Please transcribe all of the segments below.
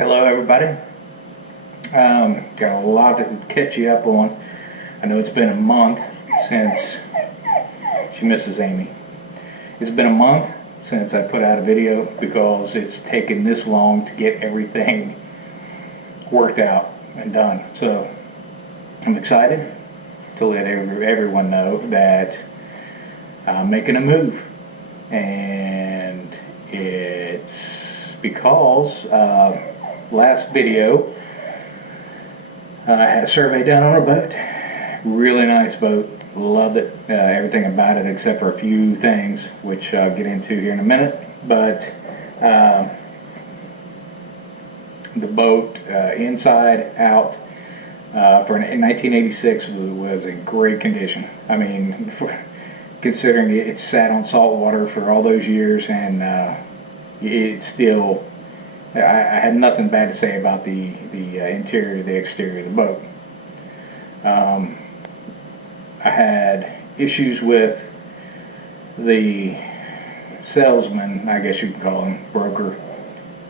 Hello everybody. Got a lot to catch you up on. I know it's been a month since she misses Amy. It's been a month since I put out a video because it's taken this long to get everything worked out and done. So I'm excited to let everyone know that I'm making a move, and it's because last video I had a survey done on a boat. Really nice boat, loved it, everything about it except for a few things which I'll get into here in a minute. But the boat inside out for 1986 was in great condition. I mean, considering it sat on salt water for all those years, and it's still, I had nothing bad to say about the interior, the exterior of the boat. I had issues with the salesman, I guess you could call him, broker.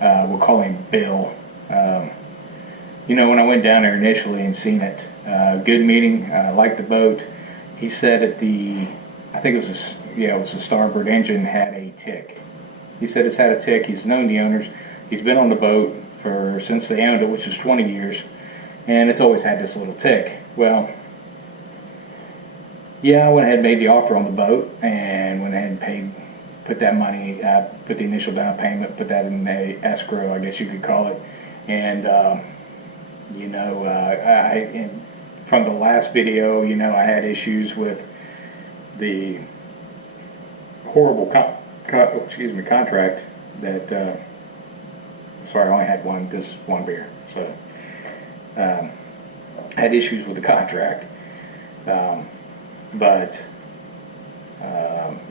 We'll call him Bill. You know, when I went down there initially and seen it, good meeting, liked the boat. He said at the, I think it was the starboard engine had a tick. He said it's had a tick. He's known the owners. He's been on the boat since they owned it, which was 20 years, and it's always had this little tick. Well, yeah, I went ahead and made the offer on the boat, and went ahead and put that money, put the initial down payment, put that in the escrow, I guess you could call it. And you know, from the last video, you know, I had issues with the horrible contract that. Sorry, I only had one beer, so I had issues with the contract, but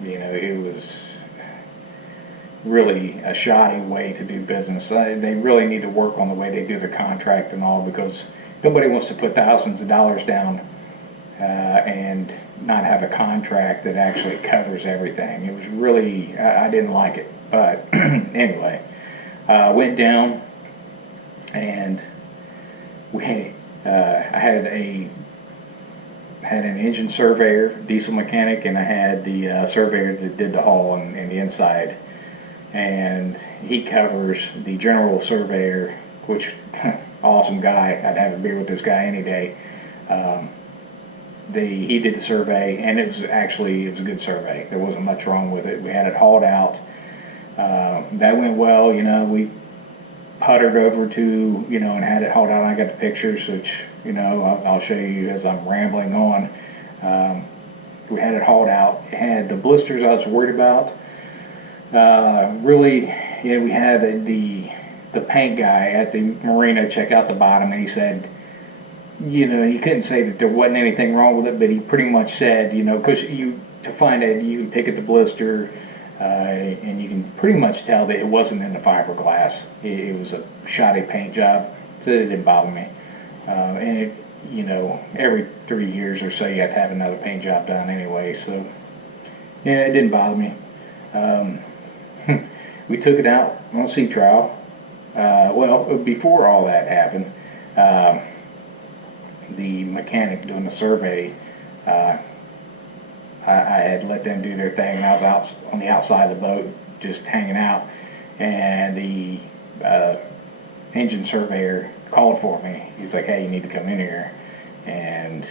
you know, it was really a shoddy way to do business. They really need to work on the way they do their contract and all, because nobody wants to put thousands of dollars down and not have a contract that actually covers everything. It was really, I didn't like it, but anyway. Went down, and I had an engine surveyor, diesel mechanic, and I had the surveyor that did the hull and the inside. And he covers the general surveyor, which awesome guy. I'd have a beer with this guy any day. He did the survey, and it was a good survey. There wasn't much wrong with it. We had it hauled out. That went well. You know, we puttered over to, you know, and had it hauled out. I got the pictures, which, you know, I'll show you as I'm rambling on. We had it hauled out. It had the blisters I was worried about. Really, you know, we had the paint guy at the marina check out the bottom, and he said, you know, he couldn't say that there wasn't anything wrong with it, but he pretty much said, you know, because to find it, you can pick at the blister, and you can pretty much tell that it wasn't in the fiberglass. It was a shoddy paint job, so it didn't bother me. And it, you know, every 3 years or so you have to have another paint job done anyway, so yeah, it didn't bother me. We took it out on sea trial. Well, before all that happened, the mechanic doing the survey, I had let them do their thing, and I was out on the outside of the boat just hanging out, and the engine surveyor called for me. He's like, hey, you need to come in here. And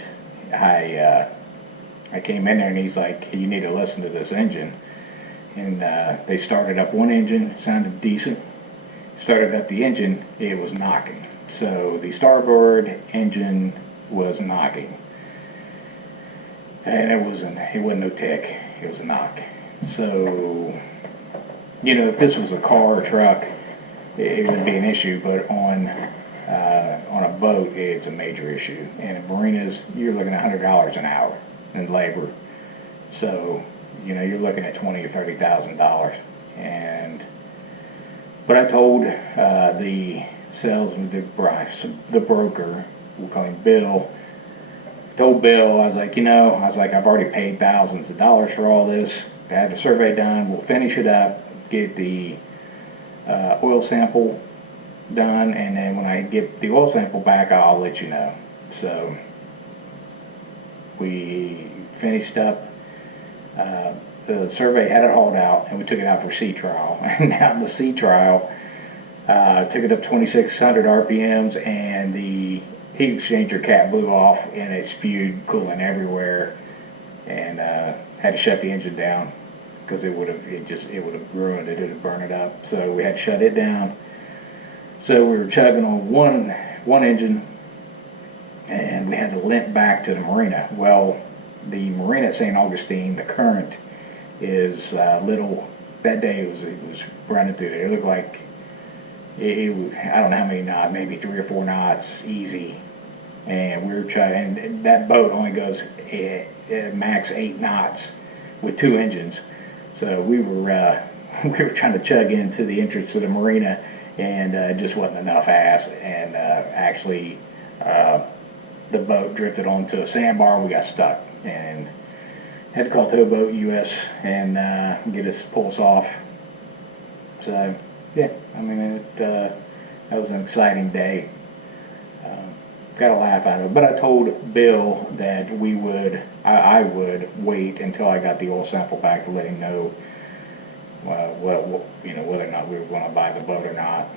I came in there, and he's like, you need to listen to this engine. And they started up one engine, sounded decent. Started up the engine, it was knocking. So the starboard engine was knocking. And it wasn't no tick, it was a knock. So, you know, if this was a car or truck, it wouldn't be an issue, but on a boat, it's a major issue. And in marinas, you're looking at $100 an hour in labor. So, you know, you're looking at $20,000 or $30,000. But I told the salesman, the broker, we'll call him Bill, told Bill, I was like, you know, I've already paid thousands of dollars for all this. Have the survey done, we'll finish it up, get the oil sample done, and then when I get the oil sample back, I'll let you know. So we finished up. The survey had it hauled out, and we took it out for sea trial. And now in the sea trial, took it up 2,600 RPMs, and the heat exchanger cap blew off, and it spewed coolant everywhere, and had to shut the engine down because it would have ruined it. It would burn it up. So we had to shut it down. So we were chugging on one engine, and we had to limp back to the marina. Well, the marina at St. Augustine, the current is little. That day it was running through there. It looked like it was, I don't know how many knots, maybe 3 or 4 knots easy. And we were trying. And that boat only goes at max 8 knots with 2 engines. So we were we were trying to chug into the entrance to the marina, and it just wasn't enough ass. And actually, the boat drifted onto a sandbar. We got stuck and had to call Towboat US and pull us off. So yeah, I mean that was an exciting day. Got a laugh out of it, but I told Bill that I would wait until I got the oil sample back to let him know whether or not we were going to buy the boat or not.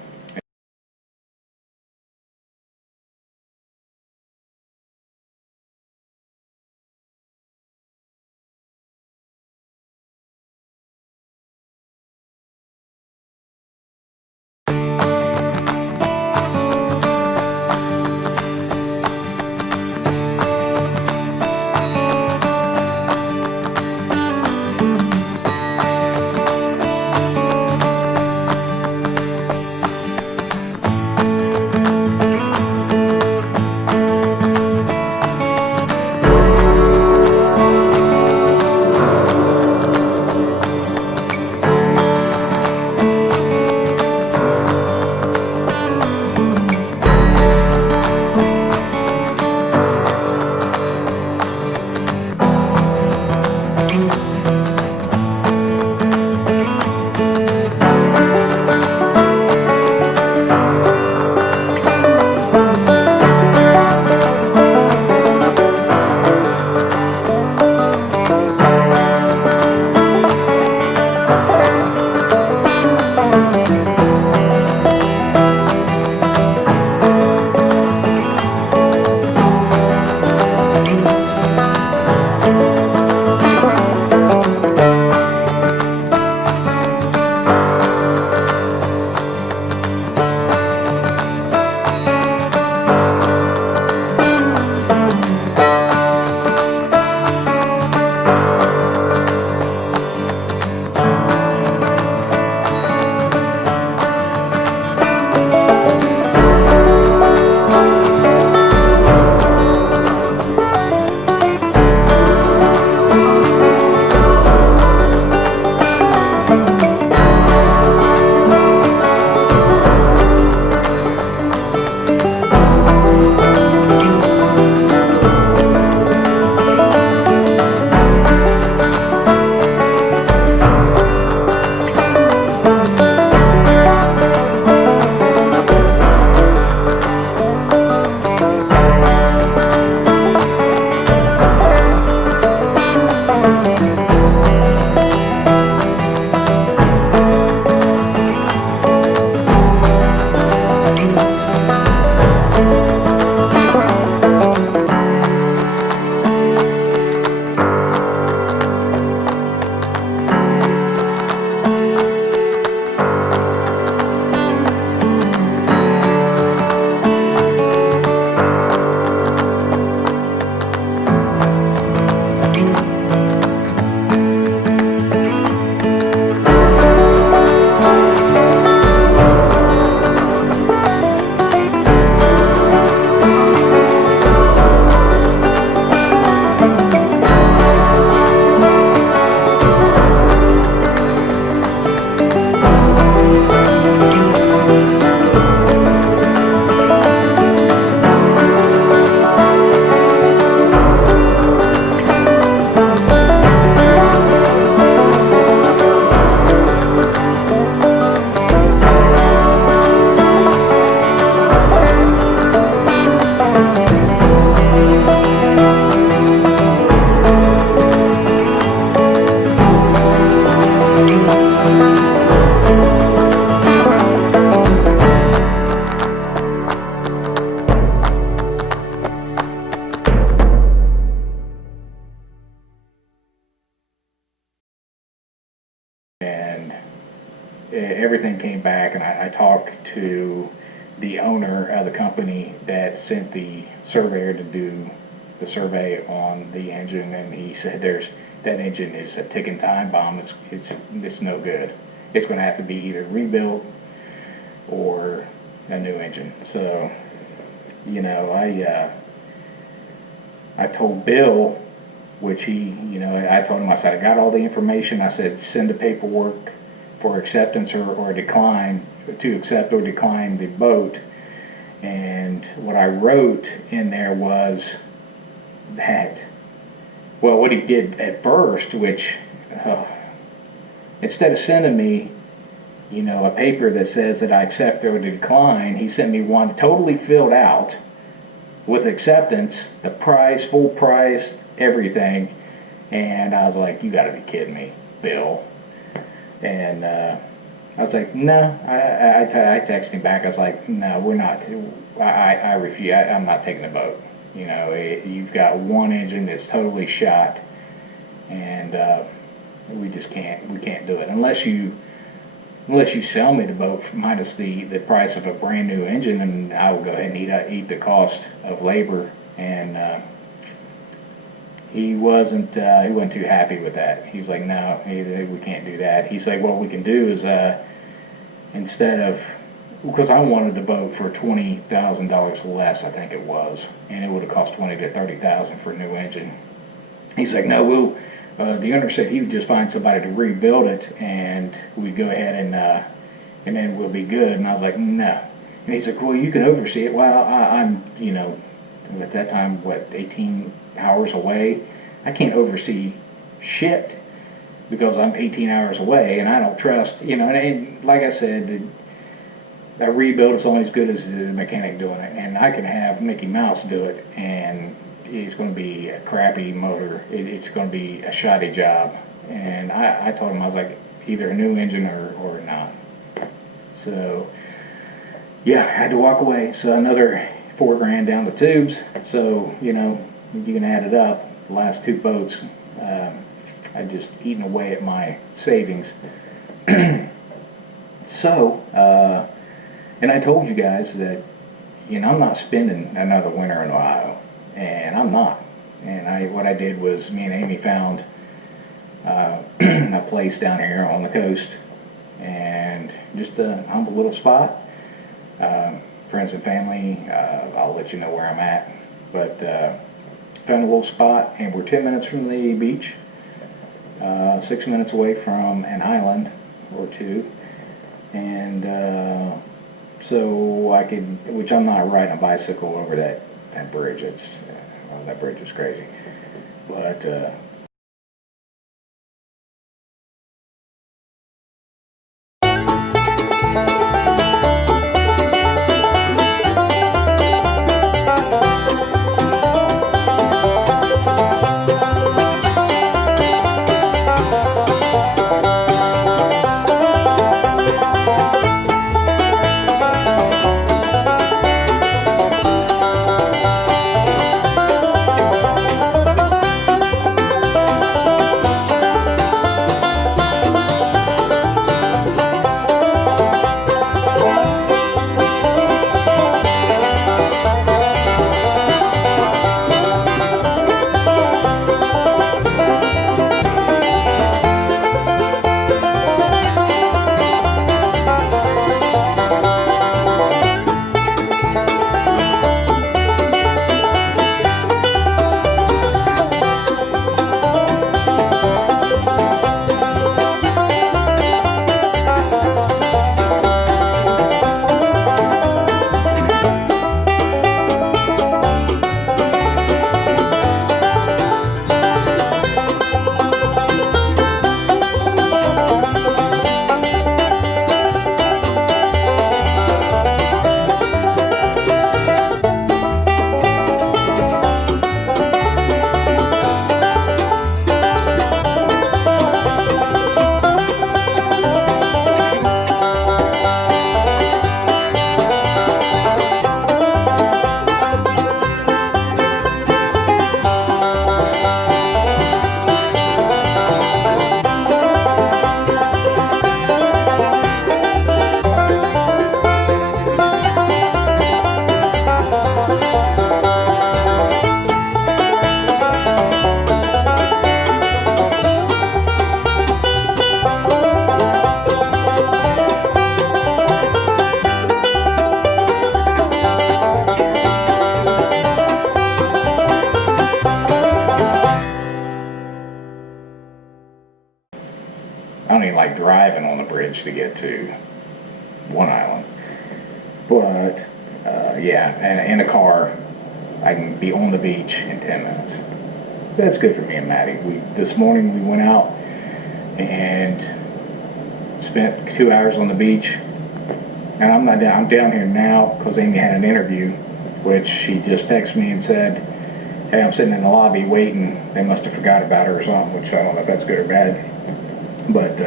everything came back, and I talked to the owner of the company that sent the surveyor to do the survey on the engine, and he said that engine is a ticking time bomb. It's no good. It's going to have to be either rebuilt or a new engine. So, you know, I told Bill, which I told him, I said, I got all the information. I said, send the paperwork for acceptance or decline, to accept or decline the boat. And what I wrote in there was that, well, what he did at first, which, instead of sending me, a paper that says that I accept or decline, he sent me one totally filled out with acceptance, the price, full price, everything. And I was like, you gotta be kidding me, Bill. And I was like, no. I texted him back. I was like, no, we're not. I refuse. I'm not taking the boat. You've got one engine that's totally shot, and we just can't. We can't do it unless you sell me the boat minus the price of a brand new engine, and I will go ahead and eat the cost of labor. And he wasn't too happy with that. He's like, no, we can't do that. He's like, what we can do is instead of, because I wanted the boat for $20,000 less, I think it was, and it would have cost $20,000 to $30,000 for a new engine. He's like, no, the owner said he would just find somebody to rebuild it, and we'd go ahead and then we'll be good. And I was like, no. And he's like, well, you can oversee it. Well, I'm at that time, 18 hours away. I can't oversee shit because I'm 18 hours away, and I don't trust, and like I said, a rebuild is only as good as the mechanic doing it. And I can have Mickey Mouse do it, and it's going to be a crappy motor. It's going to be a shoddy job. And I told him, I was like, either a new engine or not. So, yeah, I had to walk away. So another $4,000 down the tubes. So, you can add it up. The last two boats, I just eaten away at my savings. So, and I told you guys that, I'm not spending another winter in Ohio. And I'm not. And what I did was, me and Amy found a place down here on the coast, and just a humble little spot. Friends and family, I'll let you know where I'm at. But found a little spot, and we're 10 minutes from the beach, 6 minutes away from an island or two, and so I could, which I'm not riding a bicycle over that bridge. That bridge is crazy, but money like driving on the bridge to get to one island. But yeah, and in a car, I can be on the beach in 10 minutes. That's good for me and Maddie. This morning we went out and spent 2 hours on the beach. And I'm down here now because Amy had an interview, which she just texted me and said, hey, I'm sitting in the lobby waiting. They must have forgot about her or something, which I don't know if that's good or bad. But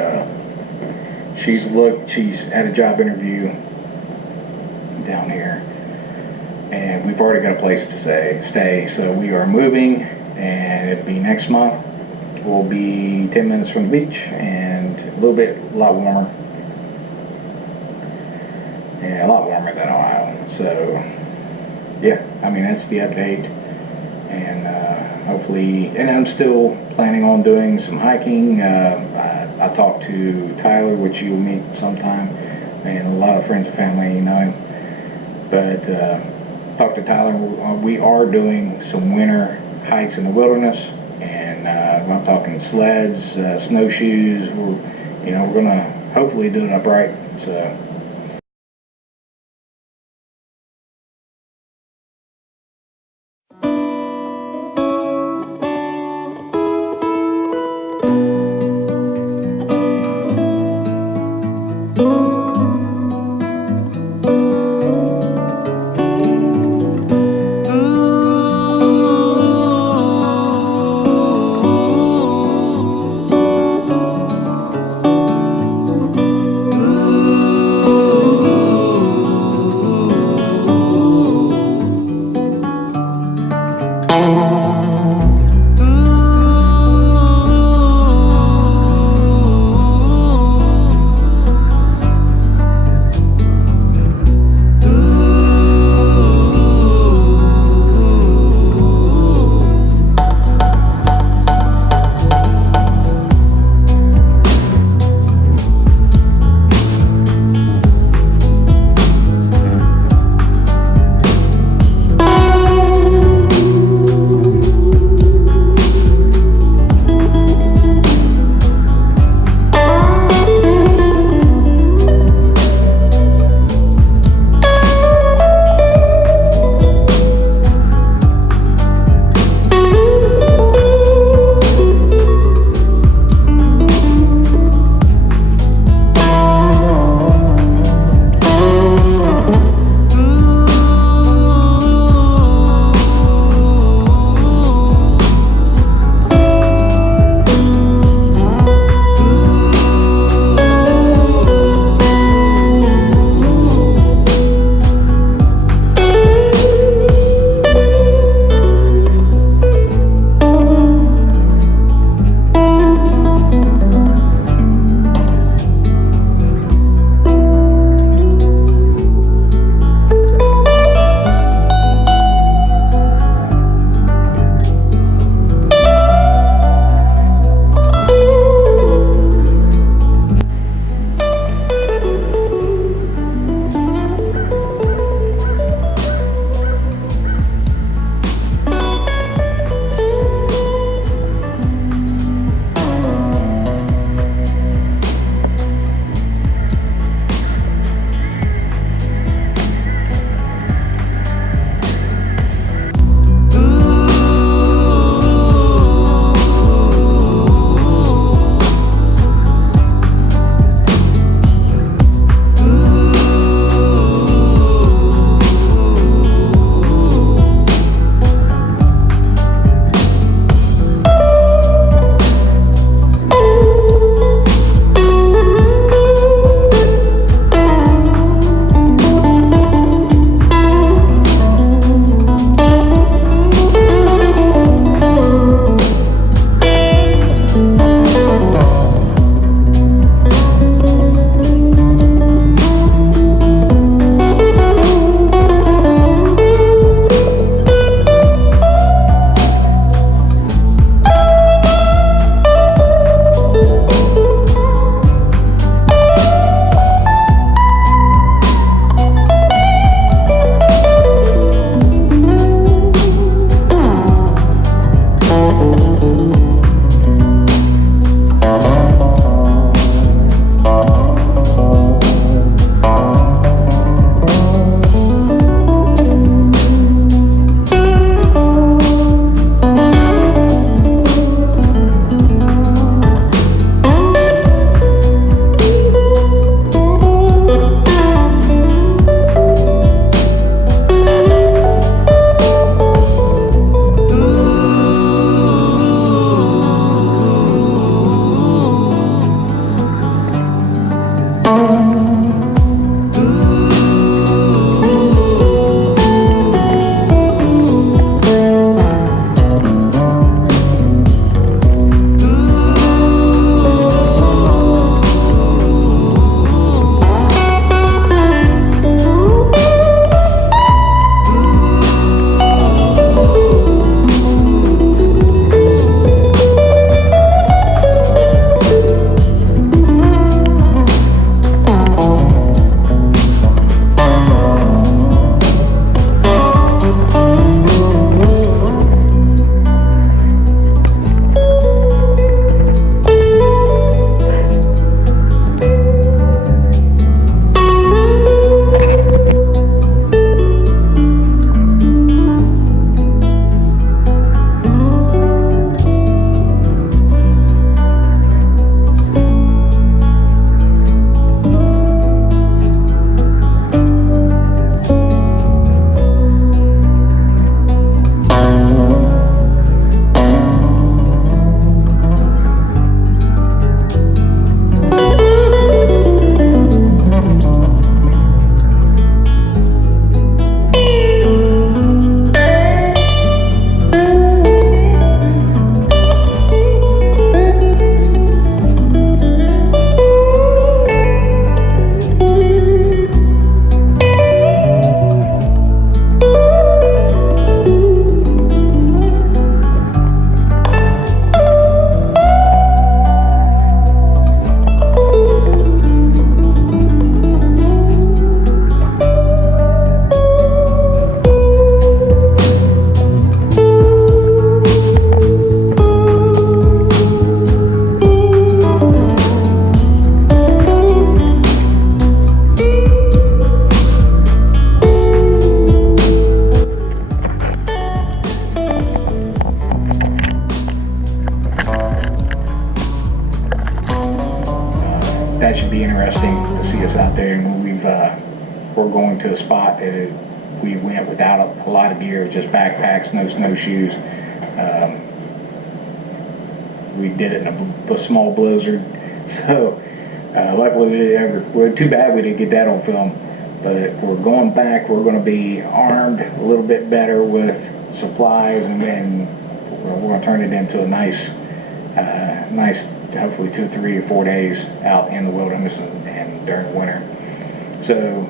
she's had a job interview down here, and we've already got a place to stay. So we are moving, and it'll be next month. We'll be 10 minutes from the beach and a lot warmer. Yeah, a lot warmer than Ohio. So yeah, I mean, that's the update. And hopefully, and I'm still planning on doing some hiking. I talked to Tyler, which you'll meet sometime, and a lot of friends and family, you know him. But talked to Tyler. We are doing some winter hikes in the wilderness, and I'm talking sleds, snowshoes. We're gonna hopefully do it upright. So. we're going to a spot that we went without a lot of gear, just backpacks, no snowshoes. We did it in a small blizzard, so luckily we're too bad we didn't get that on film. But we're going back. We're going to be armed a little bit better with supplies, and we're going to turn it into a nice, hopefully 2, 3, or 4 days out in the wilderness and during winter. So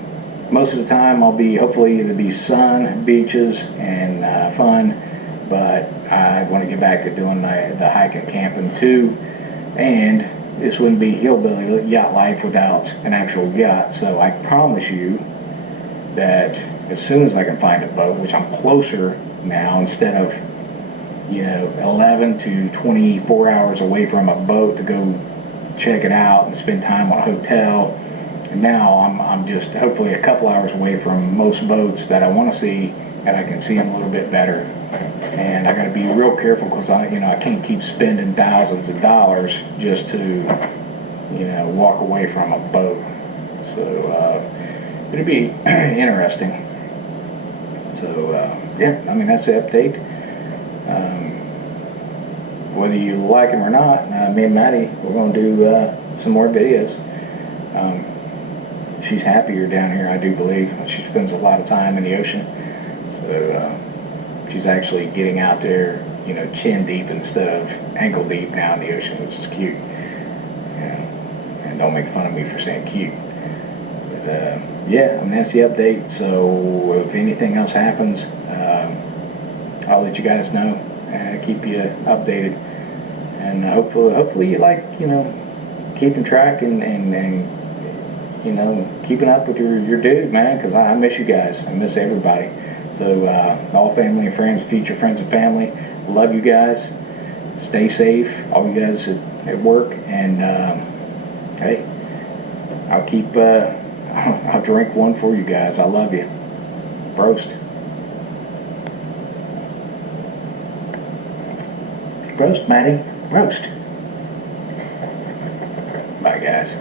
most of the time hopefully it'll be sun, beaches, and fun. But I want to get back to doing the hiking, camping too, and this wouldn't be hillbilly yacht life without an actual yacht. So I promise you that as soon as I can find a boat, which I'm closer now, instead of 11 to 24 hours away from a boat to go check it out and spend time on a hotel, and now I'm just hopefully a couple hours away from most boats that I want to see, and I can see them a little bit better. And I got to be real careful because I can't keep spending thousands of dollars just to walk away from a boat. So it'll be interesting. So yeah, I mean, that's the update. Whether you like them or not, me and Maddie, we're going to do some more videos. She's happier down here, I do believe. She spends a lot of time in the ocean. So she's actually getting out there, chin deep instead of ankle deep now in the ocean, which is cute. And don't make fun of me for saying cute. But yeah, I mean, that's the update. So if anything else happens, I'll let you guys know and keep you updated. And hopefully you like, keeping track and keeping up with your dude, man, because I miss you guys. I miss everybody. So all family and friends, future friends and family, love you guys. Stay safe, all you guys at work, and hey, I'll drink one for you guys. I love you. Prost. Prost, Maddie. Prost. Bye, guys.